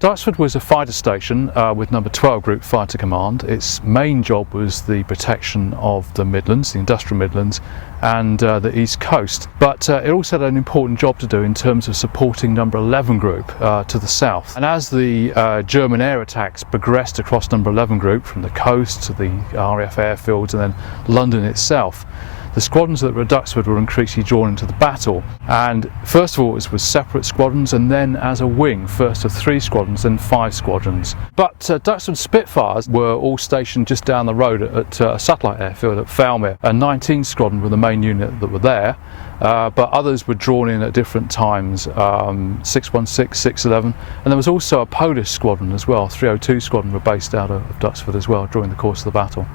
Duxford was a fighter station with number 12 Group Fighter Command. Its main job was the protection of the Midlands, the industrial Midlands, and the East Coast. But it also had an important job to do in terms of supporting number 11 Group to the south. And as the German air attacks progressed across number 11 Group from the coast to the RAF airfields and then London itself, the squadrons that were at Duxford were increasingly drawn into the battle. And first of all it was separate squadrons, and then as a wing, first of 3 squadrons, then 5 squadrons. But Duxford Spitfires were all stationed just down the road at a satellite airfield at Falmere, and 19 Squadron were the main unit that were there. But others were drawn in at different times, 616, 611, and there was also a Polish squadron as well. 302 Squadron were based out of Duxford as well during the course of the battle.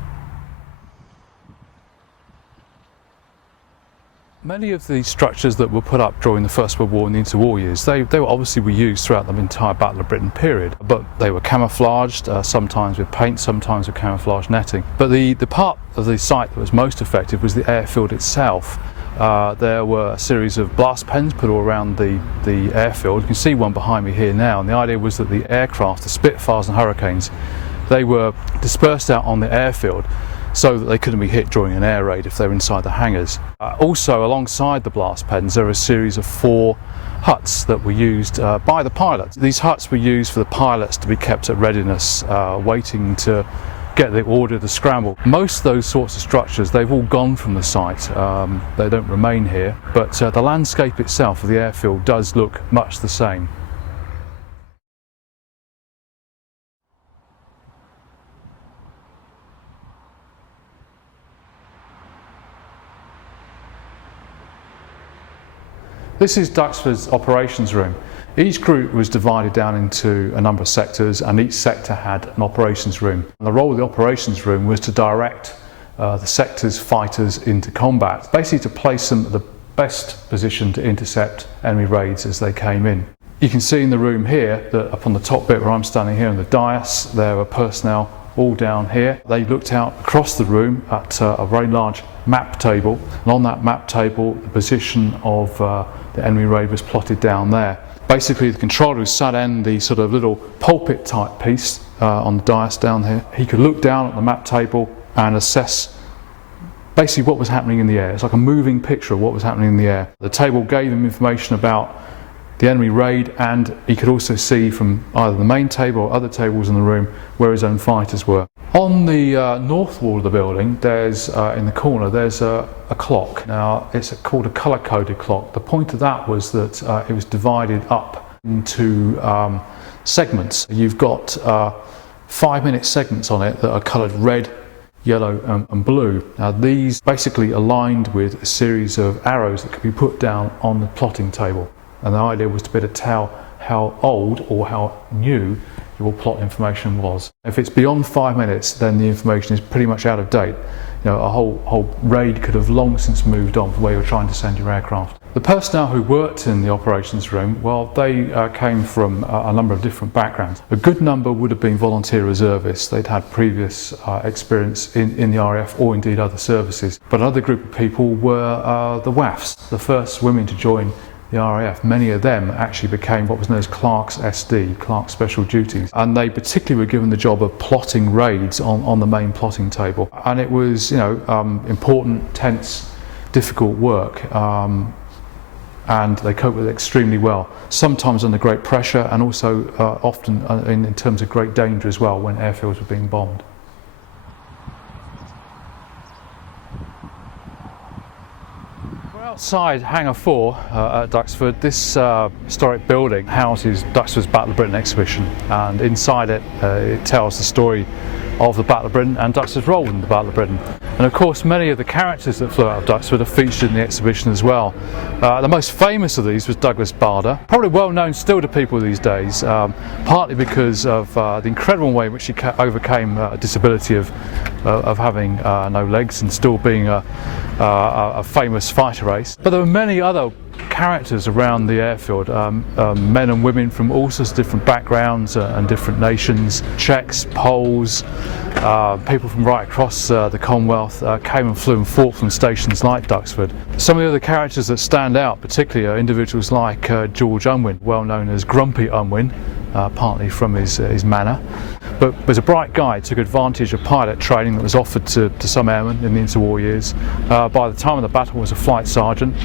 Many of the structures that were put up during the First World War and the interwar years, they were obviously used throughout the entire Battle of Britain period, but they were camouflaged, sometimes with paint, sometimes with camouflage netting. But the part of the site that was most effective was the airfield itself. There were a series of blast pens put all around the airfield. You can see one behind me here now, and the idea was that the aircraft, the Spitfires and Hurricanes, they were dispersed out on the airfield so that they couldn't be hit during an air raid if they were inside the hangars. Also, alongside the blast pens, there are a series of 4 huts that were used by the pilots. These huts were used for the pilots to be kept at readiness, waiting to get the order to scramble. Most of those sorts of structures, they've all gone from the site. They don't remain here, but the landscape itself of the airfield does look much the same. This is Duxford's operations room. Each group was divided down into a number of sectors, and each sector had an operations room. And the role of the operations room was to direct the sector's fighters into combat, basically to place them at the best position to intercept enemy raids as they came in. You can see in the room here that up on the top bit where I'm standing here on the dais, there were personnel all down here. They looked out across the room at a very large map table, and on that map table the position of the enemy raid was plotted down there. Basically the controller who sat in the sort of little pulpit type piece on the dais down here, he could look down at the map table and assess basically what was happening in the air. It's like a moving picture of what was happening in the air. The table gave him information about the enemy raid, and he could also see from either the main table or other tables in the room where his own fighters were. On the north wall of the building, there's in the corner, there's a clock. Now it's called a colour-coded clock. The point of that was that it was divided up into segments. You've got 5-minute segments on it that are coloured red, yellow and blue. Now these basically aligned with a series of arrows that could be put down on the plotting table. And the idea was to be able to tell how old or how new your plot information was. If it's beyond 5 minutes, then the information is pretty much out of date. You know, a whole raid could have long since moved on from where you're trying to send your aircraft. The personnel who worked in the operations room, well, they came from a number of different backgrounds. A good number would have been volunteer reservists. They'd had previous experience in the RAF or indeed other services. But another group of people were the WAFs, the first women to join the RAF. Many of them actually became what was known as Clerks SD, Clerk Special Duties, and they particularly were given the job of plotting raids on the main plotting table. And it was, you know, important, tense, difficult work, and they coped with it extremely well. Sometimes under great pressure, and also often in terms of great danger as well when airfields were being bombed. Outside Hangar 4 at Duxford, this historic building houses Duxford's Battle of Britain exhibition, and inside it it tells the story of the Battle of Britain and Duxford's role in the Battle of Britain. And of course many of the characters that flew out of Duxford are featured in the exhibition as well. The most famous of these was Douglas Bader, probably well known still to people these days, partly because of the incredible way in which he overcame a disability of having no legs and still being a famous fighter ace. But there were many other characters around the airfield, men and women from all sorts of different backgrounds and different nations. Czechs, Poles, people from right across the Commonwealth came and flew and fought from stations like Duxford. Some of the other characters that stand out particularly are individuals like George Unwin, well known as Grumpy Unwin, partly from his manner. But was a bright guy, took advantage of pilot training that was offered to some airmen in the interwar years. By the time of the battle was a flight sergeant,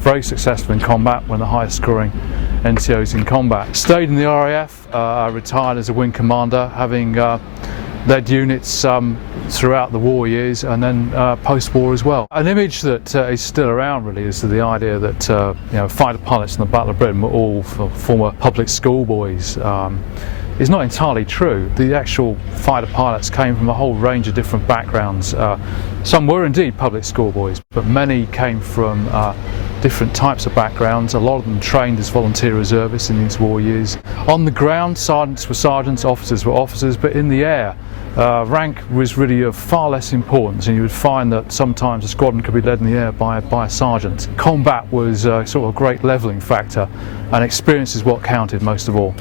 very successful in combat, one of the highest scoring NCOs in combat. Stayed in the RAF, retired as a wing commander, having led units throughout the war years and then post-war as well. An image that is still around really is the idea that fighter pilots in the Battle of Britain were all former public school boys. Is not entirely true. The actual fighter pilots came from a whole range of different backgrounds. Some were indeed public schoolboys, but many came from different types of backgrounds. A lot of them trained as volunteer reservists in these war years. On the ground, sergeants were sergeants, officers were officers, but in the air, rank was really of far less importance, and you would find that sometimes a squadron could be led in the air by a sergeant. Combat was sort of a great levelling factor, and experience is what counted most of all.